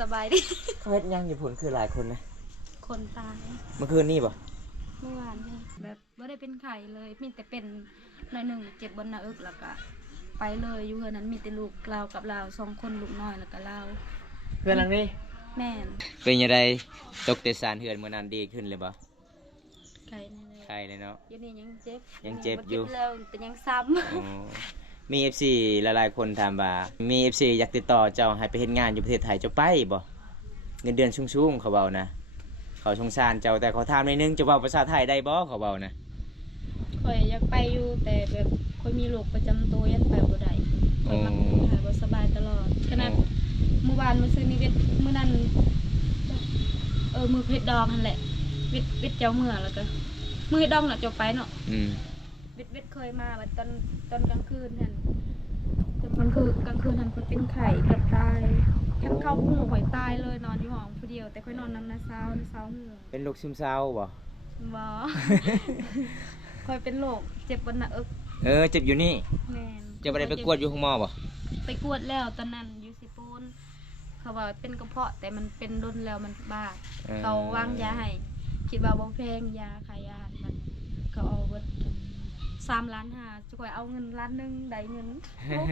สบายดีเขาเฮ็ดยังอยู่ผลคือหลายคนนะคนตายเมื่อคืนนี่ป่ะเมื่อวานนี่แบบไม่ได้เป็นไข่เลยมีแต่เป็นหน่อยหนึ่งเจ็บบนหน้าอกแล้วก็ไปเลยอยู่เฮือนนั้นมีแต่ลูกเรากับเรา2 คนลูกน้อยแล้วก็เราเพื่อนหลังนี้แม่นเป็นยังไงตกแต่สารเฮือนเมื่อนั้นดีขึ้นเลยป่ะไข่นี่เลยไข่เลยเนาะอยู่นี่ยังเจ็บอยู่แล้วแต่ยังซ้ำมี FC หลายๆคนถามว่ามี FC อยากติดต่อเจ้าให้ไปเฮ็ดงานอยู่ประเทศไทยเจ้าไปบ่เงินเดือนสูงๆเขาเบานะเขาสงสารเจ้าแต่เขาถามในนึงจะเว้าภาษาไทยได้บ่เขาเบานะข่อยอยากไปอยู่แต่แบบข่อยมีโรคประจำตัวยันไปบ่ได้ข่อยมักหายบ่สบายตลอดขนาดเมื่อวานมื้อซื้อนี่เวทมื้อนั้นมือเพชรดองนั่นแหละเวทเจ้าเมื่อแล้วก็มือดองน่ะจะไปเนาะเวทเคยมาแบบตอนกลางคืนนั่นมันคือกลางคืนนั่นคนเป็นไข้เกือบตายฉันเข้าหูข่อยตายเลยนอนอยู่ห้องผู้เดียวแต่ข่อยนอนนำนะเช้าหูเป็นโรคซึมเศร้าบ่บ่ ข่อยเป็นโรคเจ็บบนหน้าอกเจ็บอยู่นี่แม่นจะบ่ได้ไปกวดอยู่ห้องหมอบ่ไปกวดแล้วตอนนั้นอยู่สิปูนเขาว่าเป็นกระเพาะแต่มันเป็นรุนแล้วมันบ้าเขาวางยาให้คิดว่าบ่แพงยาขายยามันเขาเอาเบิด3.5 ล้านจะค่อยเอาเงิน1 ล้านได้เงินบ่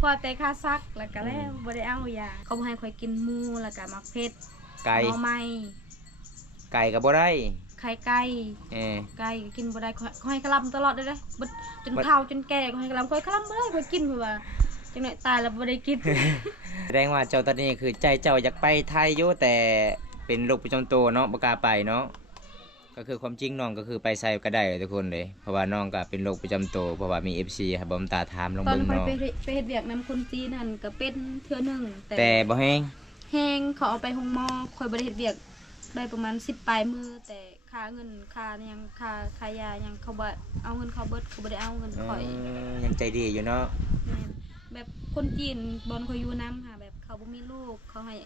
พอแต่ค่าซักแล้วก็แล้วบ่ได้เอายาเขาให้ข่อยกินหมูแล้วก็มักเผ็ดไก่หน่อไม้ไก่ก็บ่ได้ไข่ไก่ไก่กินบ่ได้ข่อยกะลำตลอดเลยเด้จนเฒ่าจนแก่ข่อยกะลำข่อยบ่ได้ข่อยกินเพราะว่าจังได๋ตายแล้วบ่ได้กินแสดงว่าเจ้าตอนนี้คือใจเจ้าอยากไปไทยอยู่แต่เป็นโรคประจำตัวเนาะบ่กล้าไปเนาะก็คือความจริงน้องก็คือไปไสก็ได้ทุกคนเลยเพราะว่าน้องก็เป็นโรคประจำตัวเพราะว่ามี FC ครับบ่ตาถามลงเบิ่งเนาะตอนไปเฮ็ดเวียกนำคนจีนนั่นก็เป็นเทื่อนึงแต่บ่แห้งเขาเอาไปห้องหมอข่อยบ่ได้เฮ็ดเวียกได้ประมาณ10 ปลายมือแต่ค่าเงินค่ายังค่ายายังเขาบ่เอาเงินเขาเบิดเขาบ่ได้เอาเงินข่อยยังใจดีอยู่เนาะแบบคนจีนบอนข่อยอยู่นำค่ะแบบเขาบ่มีลูกเขาให้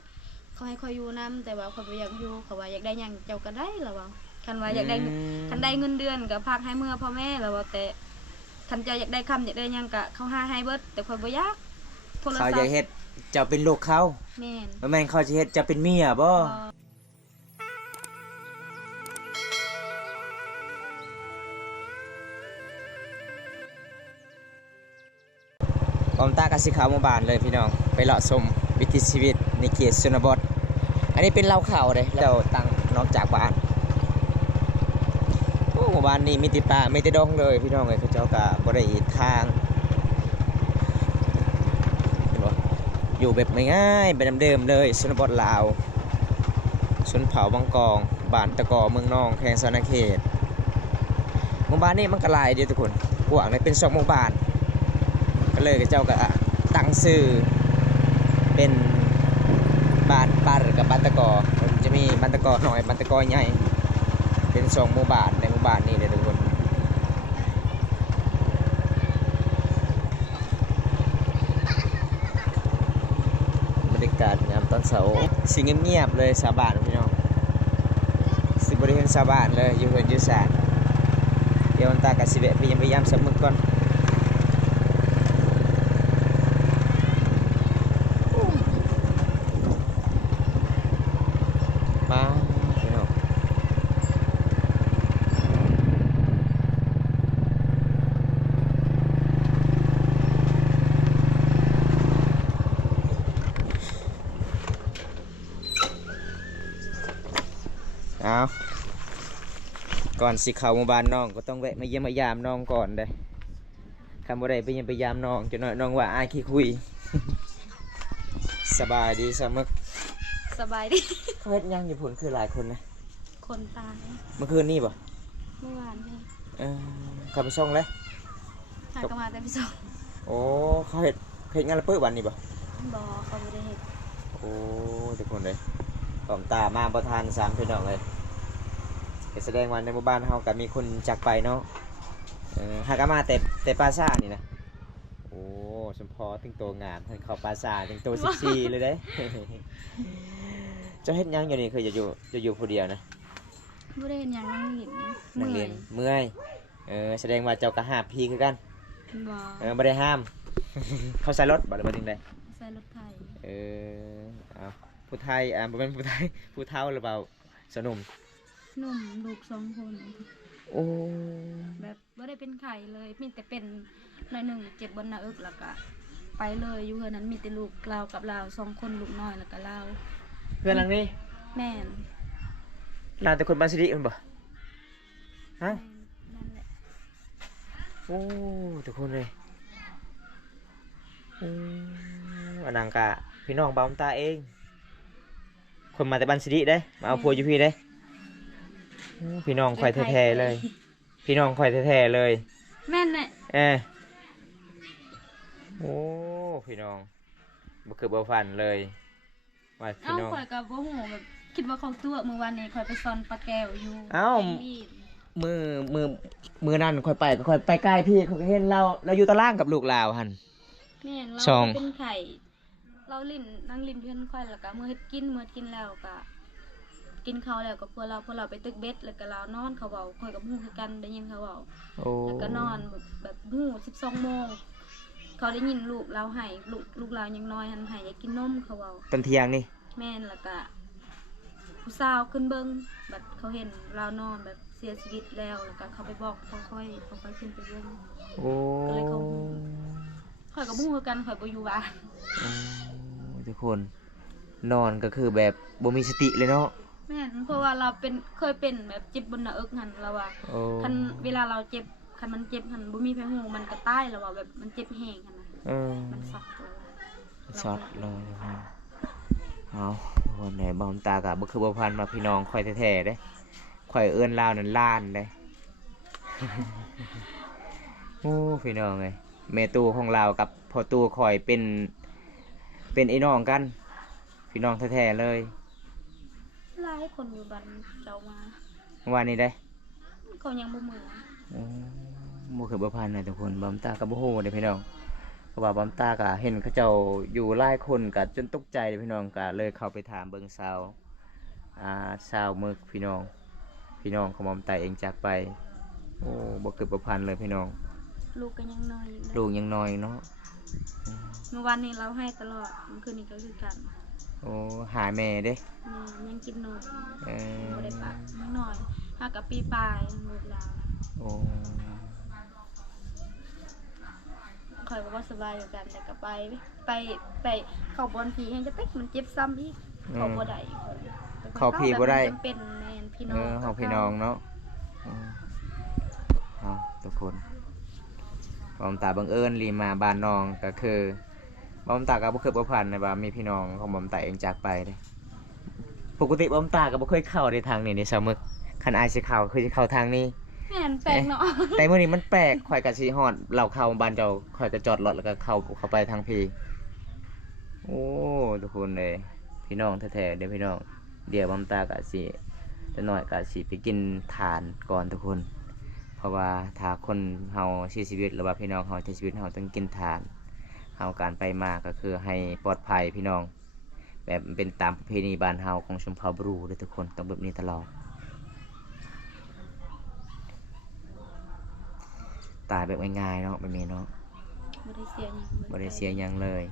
ข่อยอยู่นำแต่ว่าข่อยบ่อยากอยู่เขาว่าอยากได้หยังเจ้าก็ได้ล่ะว่าคันว่าอยากได้คันได้เงินเดือนก็พากให้เมื่อพ่อแม่ล่ะว่าแต่คันเจ้าอยากได้คำอยากได้หยังก็เขาหาให้เบิดแต่ข่อยบ่อยากโทรศัพท์เขาอยากเฮ็ดเจ้าเป็นลูกเขาแม่นแม่นเขาสิเฮ็ดเจ้าเป็นเมียบ่ผมตากสิขาวหมู่บ้านเลยพี่น้องไปเลาะชมวิถีชีวิตในเขตชนบทอันนี้เป็นเล่าข่าวเลยเราตั้งนอกจากบ้านหมู่บ้านนี้มีแต่ป่ามีแต่ดงเลยพี่น้องเขาเจ้าก็บ่ได้ทางอยู่แบบง่ายๆแบบเดิมเลยชนบทลาวชนเผ่าบางกองบ้านตะกอเมืองนองแขวงสะนเขตหมู่บ้านนี้มันก็หลายเดียวทุกคนกว้างเลยเป็น2 หมู่บ้านก็เลยเจ้าก็ตั้งชื่อเป็นบ้านกับบ้านตะกอมันจะมีบ้านตะกอหน่อยบ้านตะกอใหญ่เป็น2 หมู่บ้านในหมู่บ้านนี้เลยทุกคนบรรยากาศยามตอนเช้าสิเงียบๆเลยชาวบ้านพี่น้องสิบริเวณชาวบ้านเลยอยู่เฮือนอยู่ศาลเดี๋ยวตากะสิเวะพยายามสมึกก่อนเอาก่อนสิเข้าหมู่บ้านน้องก็ต้องแวะมาเยี่ยมมายามน้องก่อนเด้คำว่าใดไปเยี่ยมไปยามน้องจะหน่อยน้องว่าอายขี้คุย สบายดีสมึกสบายดีเขาเฮ็ดยังอยู่ผลคือหลายคนนะคนตายเมื่อคืนนี่ป่ะเมื่อวานนี่เขาไปส่งเลยหากมาแต่ไปส่งโอ้เขาเฮ็ดงานละเปิดวันนี้ป่ะบ่เขาไม่ได้เฮ็ดโอ้ทุกคนเลยผมตามาประทาน3 พี่น้องเลยแสดงว่าในหมู่บ้านเฮาก็มีคนจากไปเนาะหากมาแต่ปราสาทนี่นะโอ้สมพอถึงโตงามเข้าปราสาทถึงโต14เลยเด้ เจ้าเฮ็ดยังอยู่นี่คือจะอยู่ผู้เดียวนะบ่ได้เฮ็ดหยังนั่งเรียนเมื่อยแสดงว่าเจ้าก็หาพี่คือกันบ่บ่ได้ห้าม เขาใส่รถบ่ได้บ่ถึงได้ใส่รถไถเอา ผู้ไทยบ่แม่นผู้ไทยผู้เฒ่าหรือเปล่าสนุ่ม หนุ่มลูก2 คน โอ้ แบบบ่ได้เป็นไข่เลยมีแต่เป็นหน่อยหนึ่งเจ็บบนหน้าอกแล้วก็ไปเลยอยู่เฮือนนั้นมีแต่ลูกเรากับเรา2 คนลูกน้อยแล้วก็เรา เพื่อนหลังนี้ แม่น ลาวแต่คนบ้านสิริมันบ่ฮะ นั่นแหละ โอ้ทุกคนเลยอันนั้นกะพี่น้องบ่าวตาเอง คนมาแต่บ้านสิริเด้มาเอาผัวอยู่พี่เด้พี่น้องข่อยแท้ๆเลย พี่น้องข่อยแท้ๆเลย แม่นแหละ โอ้พี่น้องบ่คือบ่ฟันเลยว่าพี่ เอ้า น้อง ข่อยก็บ่ฮู้แบบคิดว่าเขาตัวเมื่อวานนี้ข่อยไปซ่อนปลาแก้วอยู่ เอ้า แม่นอีก มือนั่นข่อยไปใกล้พี่เขาก็เห็นเราอยู่ตารางกับลูกลาวหั่น แม่นเรา ช่อง เป็นไข่เราลิ้นนั่งลิ้นเพื่อนข่อยแล้วก็มื้อเฮ็ดกินแล้วก็กินข้าวแล้วก็พวกเราไปตึกเบ็ดแล้วก็เรานอนเขาเว้าข่อยกับฮู้คือกันได้ยินเขาเว้า โอ้ แล้วก็นอนแบบหู12 โมงเขาได้ยินลูกเราให้ลูกเรายังน้อยหันให้อยากกินนมเขาเอา ตอนเที่ยงนี่ แม่นแล้วก็ผู้สาวขึ้นเบิ้งแบบเขาเห็นเรานอนแบบเสียชีวิตแล้วก็เขาไปบอกเขาค่อยขึ้นไปเบิ้ง โอ้ ก็เลยเขาข่อยกับบู้คือกันข่อยบ่อยู่บ้าน โอ้ทุกคนนอนก็คือแบบบ่มีสติเลยเนาะ แม่นเพราะว่าเราเคยเป็นแบบเจ็บบนหน้าอกหันเราว่า โอ้ คันเวลาเราเจ็บคันมันเจ็บหันบ่มีไผฮู้มันก็ตายแล้วว่าแบบมันเจ็บแฮงหันน่ะ เออ มันสักเลย ช็อตเลยเอาวันไหนบอมตากะบ่คือบ่พันมาพี่น้องข่อยแท้ๆเด้ข่อยเอิ้นลาวนั่นล้านเด้ โอ้พี่น้องเอ้ยแม่ตู้ของเรากับพ่อตู้ข่อยเป็นไอ้น้องกัน พี่น้องแท้ๆเลย หลายคนอยู่บ้านเจ้ามา เมื่อวานนี้ได้ เขายังบ่มือ บ่คือบ่พันนะทุกคนบอมตากับบ่ฮู้เด้พี่น้องเพราะว่าบอมตากะเห็นเขาเจ้าอยู่หลายคนกะจนตกใจเด้พี่น้องกะเลยเข้าไปถามเบิ่งสาวสาวมึกพี่น้องของบอมตาเองจากไปโอ้บ่คือบ่พันเลยพี่น้อง ลูกก็ยังน้อยอยู่นะ ลูกยังน้อยเนาะ เมื่อวานนี้เราให้ตลอดเมื่อคืนนี้ก็คือกัน โอ้หาแม่เด้ ยังกินนม เออ บ่ได้ปากนิดหน่อยหากับปีปลายลูกเรานะ โอ้ คอยก็บ่สบายอยู่กันแต่ก็ไปเข้าบอลผีให้จะเต็กมันเจ็บซ้ำอีกเข้าบ่ได้อีกคน เข้าพี่บ่ได้ จำเป็นแม่นพี่น้ เอ อง อเฮาพี่น้องเนาะเอาทุกคนบอมตาบังเอิญรีมาบ้านน้องก็คือบอมตาก็บ่เคยบ่พันนะว่ามีพี่น้องของบอมตาเองจากไปเด้ปกติบอมตาก็บ่เคยเข้าในทางนี้ในเสมอคันอายสิเข้าคือสิเข้าทางนี้ แม่นแปลกเนาะ แต่มื้อนี้มันแปลกข่อยก็สิฮอดเราเข้าบ้านเจ้าข่อยก็จอดรถแล้วก็เข้าไปทางพี่โอ้ทุกคนเลยพี่น้องแท้ๆเด้อพี่น้องเดี๋ยวบอมตาก็สิจะน้อยก็สิไปกินทานก่อนทุกคน เพราะว่าถ้าคนเฮาเสียชีวิตหรือว่าพี่น้องเฮาเสียชีวิตเฮาต้องกินทานเฮาการไปมาก็คือให้ปลอดภัยพี่น้องแบบมันเป็นตามประเพณีบ้านเฮาของชนเผ่าบรูเด้อทุกคนต้องแบบนี้ตลอดตายแบบง่ายๆเนาะแบบนี้เนาะ บ่ได้เสียหยัง บ่ได้เสียหยังเลย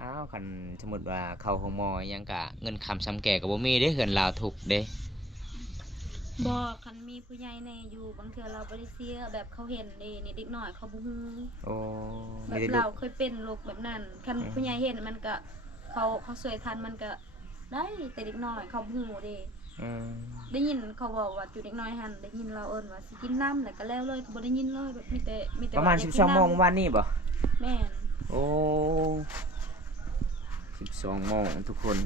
อ้าวคันสมมุติว่าเข้าห้องหมออิหยังกะเงินคำซ้ำแก่ก็บ่มีเด้เฮือนลาวทุกเด้ บ่คันมีผู้ใหญ่แน่อยู่บางเทื่อเราบ่ได้เสียแบบเขาเห็นเด้นี่เด็กน้อยเขาบ่ฮู้ โอ้ แบ มี บ แต่ลู เรา ก เคยเป็นโรคแบบนั้นคันผู้ใหญ่เห็นมันก็เขาช่วยทันมันก็ได้แต่เด็กน้อยเขาบ่ฮู้เด้ อืม ได้ยินเขาบอกว่าอยู่เด็กน้อยหันได้ยินเราเอิ้นว่าสิกินน้ำแล้วก็แล้วเลยก็บ่ได้ยินเลยแบบมีแต่ ประมาณ ว่อยกกิน 12โมง น้ำ เมื่อวานนี้บ่ แม่น โอ้12โมงทุกคน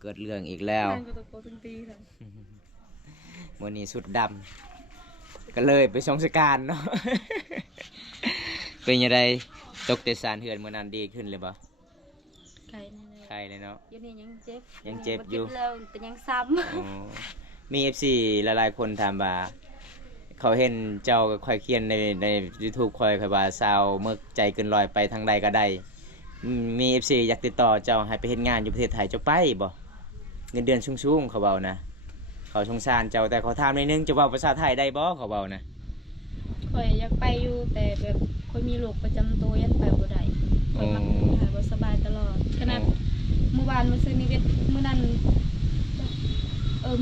เกิดเรื่องอีกแล้ว นั่นก็ตะโกนตีค่ะ วันนี้สุดดำก็เลยไปสงสการเนาะ เป็นยังไงตกแต่สารเหือนเมื่อนั้นดีขึ้นเลยบ่ ไก่นี่เลย ใครเลยเนาะ อยู่นี่ยังเจ็บ ยังเจ็บอยู่ บ่แล้วแต่ยังซ้ำ อ๋อมี FC หลายๆคนถามว่าเขาเห็นเจ้าค่อยเขียนใน YouTube ค่อยว่าสาวมึกใจเกินร้อยไปทางใดก็ได้มี FC อยากติดต่อเจ้าให้ไปเฮ็ดงานอยู่ประเทศไทยเจ้าไปบ่เงินเดือนสูงๆเขาเว้านะเขาสงสารเจ้าแต่เขาถามนิดนึงจะเว้าภาษาไทยได้บ่เขาเว้านะ ข่อยอยากไปอยู่แต่แบบข่อยมีโรคประจำตัวยันไปบ่ได้ข่อยมักถ่ายบ่สบายต านมื้อซื้อนี่เวทมื้อนั้น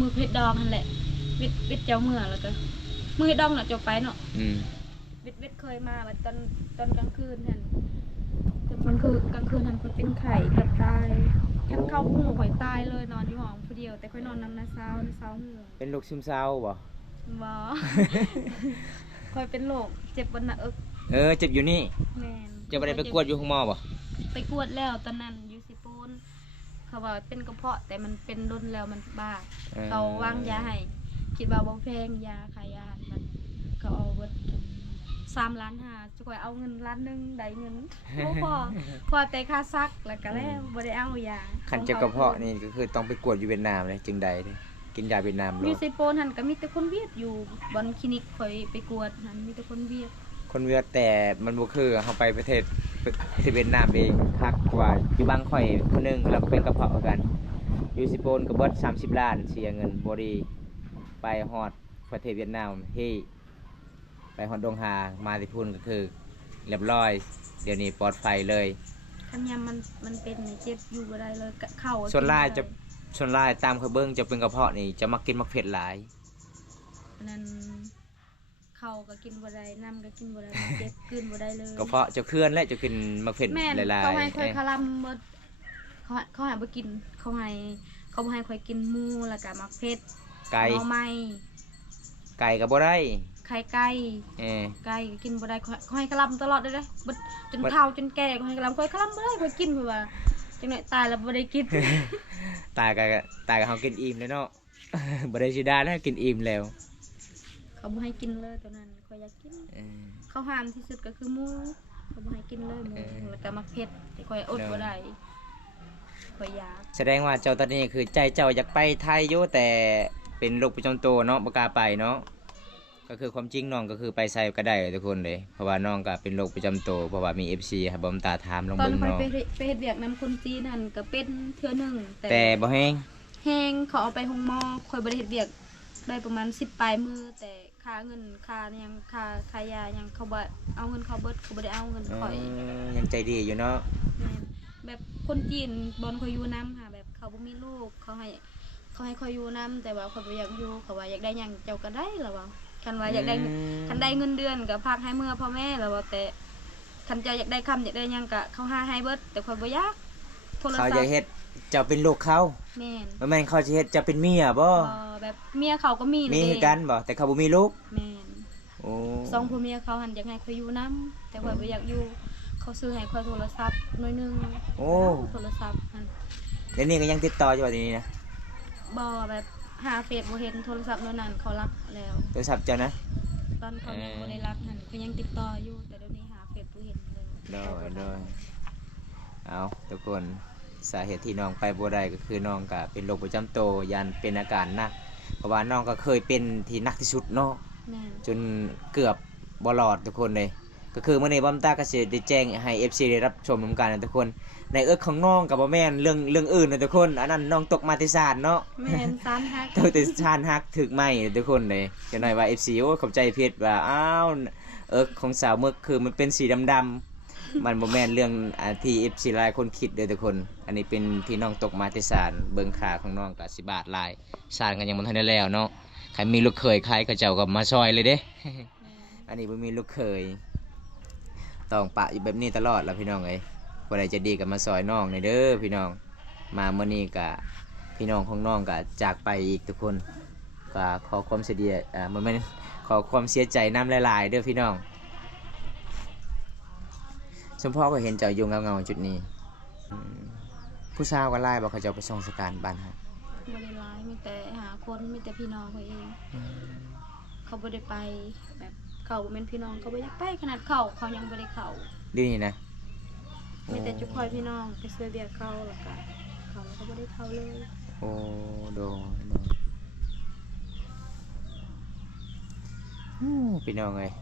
มือเพชรดองนั่นแหละเวทเจ้าเมื่อแล้วก็มื้อเฮ็ดดองน่ะเจ้าไปเนาะเวทเคยมาว่าตอนกลางคืนหั่นแต่มันคือกลางคืนหั่นคนเป็นไข้แทบตายฉันเข้าหูข่อยตายเลยนอนอยู่ห้องผู้เดียวแต่ค่อยนอนนำนาเช้าหู เป็นโรคซึมเศร้าบ่ บ่ ค่อยเป็นโรคเจ็บบ่หน้าอก เจ็บอยู่นี่ แม่น จะบ่ได้ไปกวดอยู่ห้องหมอบ่ ไปกวดแล้วตอนนั้นอยู่สิปูนเขาว่าเป็นกระเพาะแต่มันเป็นรุนแล้วมันบ้าเขาวางยาให้คิดว่าบ่แพงยาขายยามันเขาเอาเบิด3.5 ล้านจะค่อยเอาเงิน1 ล้านได้เงินบ่พอแต่ค่าซักแล้วก็แล้วบ่ได้เอายา คันเจ็บกระเพาะนี่ก็คือต้องไปกวดอยู่เวียดนามเลยจึงใดเด้กินยาเวียดนามโล อยู่สิโปนหั่นก็มีแต่คนเวียดอยู่บอนคลินิกข่อยไปกวดหั่นมีแต่คนเวียด คนเวียดแต่มันบ่คือเฮาไปประเทศเวียดนามเองคักกว่าอยู่บางข่อยคนนึงแล้วก็เป็นกระเพาะกันอยู่สิโปนก็เบิด30 ล้านเสียเงินบ่ดีไปฮอดประเทศเวียดนามเฮ้ไปฮอดดงฮามาที่พุ่นก็คือเรียบร้อยเดี๋ยวนี้ปลอดภัยเลย คันยามมันเป็นนี่เจ็บอยู่บ่ได้เลยเข้า ส่วนหลายตามเขาเบิ่งจะเป็นกระเพาะนี่จะมักกินมักเผ็ดหลาย อันนั้นเข้าก็กินบ่ได้น้ำก็กินบ่ได้เจ็บกลืนบ่ได้เลย กระเพาะจะเคลื่อนและจะกินมักเผ็ด แม่น หลายๆ เขาให้ค่อยคลำบ่เขาให้บ่กินเขาบ่ให้ค่อยกินหมูแล้วก็มักเผ็ด ไก่ หน่อไม้ ไก่ก็บ่ได้ ไข่ไก่ ไก่ก็กินบ่ได้เขาให้คลำตลอดเลยเด้เบิดจนเฒ่าจนแก่เขาให้คลำค่อยคลำบ่ได้ค่อยกินเพิ่นว่าจังได๋ตายแล้วบ่ได้กิน ตายกับเฮากินอิ่มเลยเนาะ บ่ได้สิดาแล้วกินอิ่มแล้ว เขาบ่ให้กินเลยตัวนั้นข่อยอยากกินเขาห้ามที่สุดก็คือหมูเขาบ่ให้กินเลยหมูแล้วก็มักเผ็ดแต่ข่อยอดบ่ได้ข่อยอยาก แสดงว่าเจ้าตอนนี้คือใจเจ้าอยากไปไทยอยู่แต่เป็นโรคประจำตัวเนาะบ่กล้าไปเนาะก็คือความจริงน้องก็คือไปไสก็ได้ทุกคนเลยเพราะว่าน้องก็เป็นโรคประจำตัวเพราะว่ามี FC ครับบ่ตาถามลอง ตอน เบิ่ง ข่อย เนาะ ไปเฮ็ดเวียกนํคนจีนนั่นก็เป็นเทื่อหนึง แต่บ่แฮง แฮงเขาเอาไปห้องหมอข่อยบ่ได้เฮ็ดเวียกได้ประมาณ10ปลายมือแต่ค่าเงินค่าหยังค่ายาหยังเขาบ่เอาเงินเขาเบิดเขาบ่ได้เอาเงินข่อย ยังใจดีอยู่เนาะ แม่นแบบคนจีนบอนเขาอยู่น้ำค่ะแบบเขาบ่มีลูกเขาให้เขาอยู่น้ำแต่ว่าเขาบ่อยากอยู่เขาว่าอยากได้หยังเจ้าก็ได้ล่ะว่าคันว่าอยากได้คันได้เงินเดือนก็พากให้เมื่อพ่อแม่ล่ะว่าแต่คันเจ้าอยากได้คำอยากได้หยังก็เขาหาให้เบิดแต่ข่อยบ่อยากโทรศั เขา พท์ จะเฮ็ดเจ้าเป็นลูกเขา แม่น บ่แม่นเขาสิเฮ็ดเจ้าเป็นเมียบ่ แบบเมียเขาก็มี มีคือกันบ่แต่เขาบ่มีลูก แม่น โอ้ สองผัวเมียเขาหันอยากให้ข่อยอยู่น้ำแต่ข่อยบ่อยากอยู่เขาซื้อให้ข่อยโทรศัพท์หน่อยนึง โอ้ โทรศัพท์หั่น เดี๋ยวนี้ก็ยังติดต่ออยู่ว่าทีนี้นะ บ่แบบหาเฟซบ่เห็นโทรศัพท์โน่นนั่นเขารับแล้ว โทรศัพท์เจ้านะ ตอนเขายังบ่ได้รับนั่นเขายังติดต่ออยู่แต่เดี๋ยวนี้หาเฟซบ่เห็นเลย โดยเอาทุกคนสาเหตุที่น้องไปบ่ได้ก็คือน้องก็เป็นโรคประจำตัวยันเป็นอาการหนักเพราะว่าน้องก็เคยเป็นที่หนักที่สุดเนาะ แม่น จนเกือบบ่รอดทุกคนเลยก็คือมื้อนี้บอมตาก็สิได้แจ้งให้ FC ได้รับชมนำกันนะทุกคนในของน้องก็บ่แม่นเรื่องอื่นนะทุกคนอันนั้นน้องตกมาติศาสตร์เนาะ แม่นซานฮัก ตกติศาสตร์ฮักถึกไหมทุกคนเลยจะหน่อยว่า FC โอ้เข้าใจผิดว่าอ้าวของสาวมึกคือมันเป็นสีดำๆ มันบ่แม่นเรื่องที่ FC หลายคนคิดเด้อทุกคน อันนี้เป็นที่น้องตกมาติศาสตร์เบิ่งขาของน้องก็สิบาทหลายสร้างกันยังบ่ทันได้แล้วเนาะใครมีลูกเขยใครก็เจ้าก็มาซอยเลยเด้ อันนี้บ่มีลูกเขยต้องปะอยู่แบบนี้ตลอดล่ะพี่น้องเอ้ยบ่ได้จะดีก็มาซอยน้องนี่เด้อพี่น้องมามื้อนี้ก็พี่น้องของน้องก็จากไปอีกทุกคนก็ขอความเสียใจบ่แม่นขอความเสียใจนำหลายๆเด้อพี่น้องสมพ่อก็เห็นเจ้าอยู่เงาๆจุดนี้ผู้สาวก็ไล่บ่เขาเจ้าไปส่งสการบ้านเฮา บ่ได้ร้ายมีแต่หาคนมีแต่พี่น้องเขาเอง เขาบ่ได้ไปแบบเขาบ่แม่นพี่น้องเขาบ่อยากไปขนาดเขายังบ่ได้เข้า ดีนี่นะ มีแต่จุกคอยพี่น้องไปช่วยเบียกเขาแล้วก็เขาบ่ได้เข้าเลย โอ้โดพี่น้องเอ้ย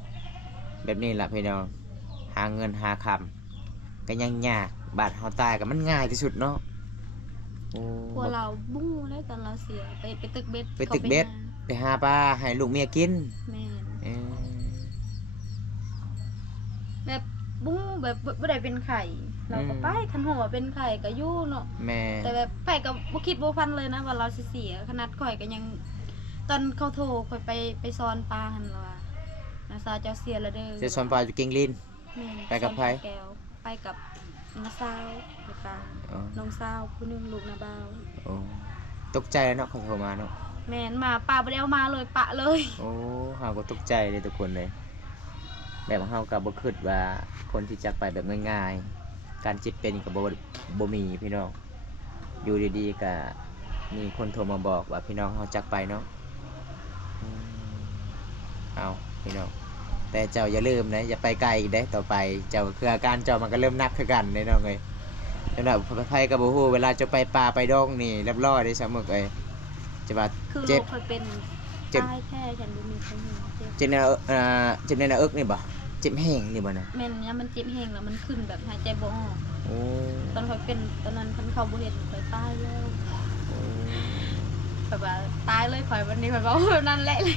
แบบนี้ล่ะพี่น้องหาเงินหาคำก็ยังยากบาดเฮาตายก็มันง่ายที่สุดเนาะโอ้ พวกเราบู้แล้วตอนเราเสียไปตึกเบ็ด ไปตึกเบ็ด ไปหาปลาให้ลูกเมียกิน แม่น เออ แบบบู้แบบบ่ได้เป็นไข่ เราก็ไปคันหัวเป็นไข่ก็อยู่เนาะ แม่ แต่แบบไปก็บ่คิดบ่ฟันเลยนะว่าเราสิเสียขนาดข่อยก็ยังตอนเขาโทรข่อยไปสอนปลาหั่นว่านาซาเจ้าเสียแล้วเด้อ เสียสอนปลาอยู่เก่งลิน แม่น ไปกับไผ สอนปลาแก้วไปกับน้าสาวแล้วก็ อ๋อ น้องสาวผู้หนึงลูกนาบ่าว โอ้ตกใจแล้วเนาะเขาโทรมาเนาะ แม่นมาป้าบ่ได้เอามาเลยปะเลย โอ้เฮาก็ตกใจเลยทุกคนเลย แบบเฮาก็บ่คิดว่าคนที่จากไปแบบง่ายๆการจิตเป็นก็บ่มีพี่น้องอยู่ดีๆก็มีคนโทรมาบอกว่าพี่น้องเฮาจากไปเนาะอืมเอาพี่น้องแต่เจ้าอย่าลืมนะอย่าไปไกลอีกเด้ต่อไปเจ้าคืออาการเจ้ามันก็เริ่มหนักคือกันเด้น้องเอ้ยจังได๋ไผก็บ่ฮู้เวลาจะไปป่าไปดงนี่เรียบร้อยเด้ซะมึกเอ้ยจะว่า คือ เจ็ ลู บ กข่อยเป็น เจ็บ ตายแค่ฉันบ่มีคนเห็นเจ็บ เจ็บในเจ็บในหน้าอกนี่บ่เจ็บแห้งนี่บ่นะ แม่นเนี่ยมันเจ็บแฮงแล้วมันขึ้นแบบหายใจบ่ออก โอ้ ตอนข่อยเป็นตอนนั้นเพิ่นเขาบ่เห็นข่อยตายแล้วแบบว่าตายเลยข่อยวันนี้ข่อยบอกนั่นแหละเลย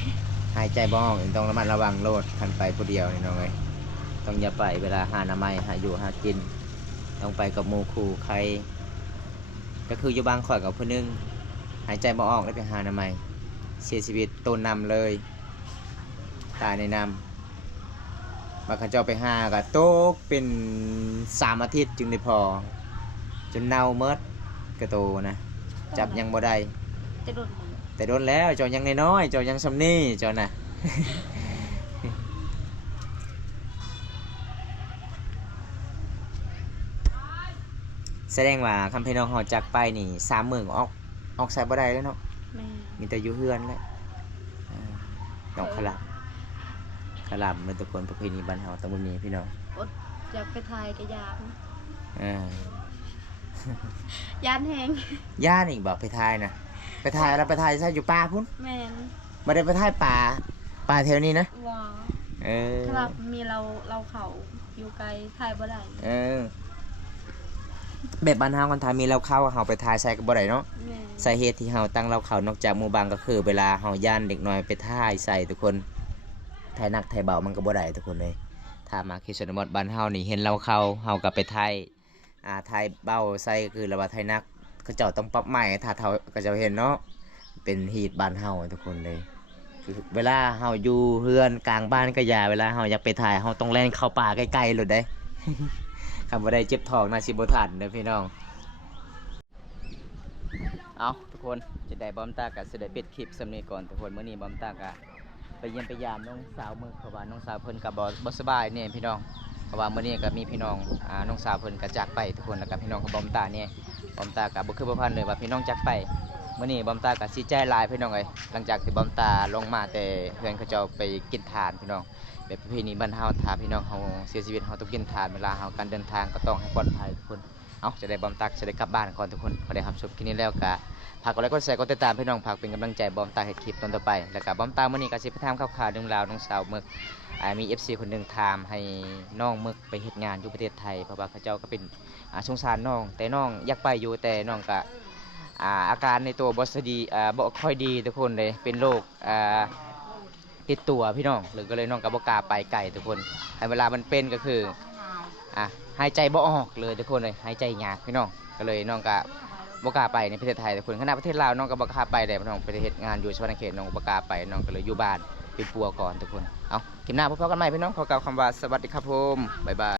หายใจบ่ออกต้องระมัดระวังโลดคันไปผู้เดียวนี่น้องเอ้ยต้องอย่าไปเวลาหาอนามัยหาอยู่หากินต้องไปกับหมู่คู่ใครก็คืออยู่บางข่อยกับผู้หนึงหายใจบ่ออกแล้วไปหาอนามัยเสียชีวิตต้นนำเลยตายในน้ำบางเขาเจ้าไปหาก็ตกเป็น3 อาทิตย์จึงได้พอจนเน่าเมดกระโตนะจับยังบ่ได้ จะโดนหมด แต่โดนแล้วเจ้ายังน้อยๆเจ้ายังซำนี่เจ้าน่ะ แสดงว่าคำพี่น้องเฮาจากไปนี่3 มื้อออกใส่บ่ได้แล้วเนาะ แม่ มีแต่อยู่เฮือนแหละน้องขลับมันทุกคนประเพณีบ้านเฮาต้องมีพี่น้อง อดอยากไปทายกะยาน อ่าย านแฮง ย่านอีกบ่ไปทายนะไปทายแล้วไปทายใช่อยู่ป่าพุ่น แม่น บ่ได้ไปทายป่าแถวนี้นะ ว่า เออ ครับมีเราเขาอยู่ไกลทายบ่ได้ เออแบบบ้านเฮาคนไทยมีเราเข้าเฮาไปทายใส่ก็บ่ได้เนาะ แม่ สาเหตุที่เฮาตั้งเราเข้านอกจากหมู่บ้านก็คือเวลาเฮาย่านเด็กน้อยไปทายใส่ทุกคนทายหนักทายเบามันก็บ่ได้ทุกคนเลยถ้ามาที่ชนบทบ้านเฮานี่เห็นเราเข้าเฮาก็ไปทายทายเบาใส่ก็คือแล้วว่าทายหนักเขาเจ้าต้องปรับใหม่ถ้าเท่าก็จะเห็นเนาะเป็นฮีตบ้านเฮาทุกคนเลยคือเวลาเฮาอยู่เฮือนกลางบ้านก็อย่าเวลาเฮาอยากไปถ่ายเฮาต้องแล่นเข้าป่าใกล้ๆเลยได้ คำว่าได้เจ็บท้องน่าสิบ่ทันเด้อพี่น้องเอาทุกคนจะได้บอมตากับสิได้ปิดคลิปสำนี้ก่อนทุกคนมื้อนี้บอมตากะไปเยี่ยมไปยามน้องสาวมื้อเพราะว่าน้องสาวเพิ่นก็บ่สบายเนี่ยพี่น้องเพราะว่ามื้อนี้ก็มีพี่น้องน้องสาวเพิ่นก็จากไปทุกคนแล้วก็พี่น้องของบอมตาเนี่ยบอมตาก็บ่คือบ่พันเลยว่าพี่น้องจากไปมื้อนี้บอมตาก็สิใจหลายพี่น้องเอ้ยหลังจากที่บอมตาลงมาแต่เพื่อนเขาเจ้าไปกินทานพี่น้องแบบประเพณีบ้านเฮาถ้าพี่น้องเฮาเสียชีวิตเฮาต้องกินทานเวลาเฮาการเดินทางก็ต้องให้ปลอดภัยทุกคนเอาจะได้บอมตาจะได้กลับบ้านก่อนทุกคนพอได้รับชมคลิปนี้แล้วก็ฝากกดไลค์กดแชร์กดติดตามพี่น้องฝากเป็นกำลังใจบอมตาเฮ็ดคลิปตอนต่อไปแล้วก็บอมตามื้อนี้ก็สิไปถามข่าวๆเรื่องราวน้องสาวมึกมี FC คนหนึงถามให้น้องมึกไปเฮ็ดงานอยู่ประเทศไทยเพราะว่าเขาเจ้าก็เป็นสงสารน้องแต่น้องอยากไปอยู่แต่น้องก็อาการในตัวบ่สดีบ่ค่อยดีทุกคนเลยเป็นโรคติดตัวพี่น้องหรือก็เลยน้องก็บ่กล้าไปไกลทุกคนให้เวลามันเป็นก็คือหายใจบ่ออกเลยทุกคนเลยหายใจยากพี่น้องก็เลยน้องก็บ่กล้าไปในประเทศไทยทุกคนขณะประเทศลาวน้องก็บ่กล้าไปแต่น้องไปเฮ็ดงานอยู่สวรรณเขตน้องบ่กล้าไปน้องก็เลยอยู่บ้านเป็นปัวก่อนทุกคนเอาคลิปหน้าพบกันใหม่พี่น้องขอกล่าวคำว่าสวัสดีครับผมบ๊ายบาย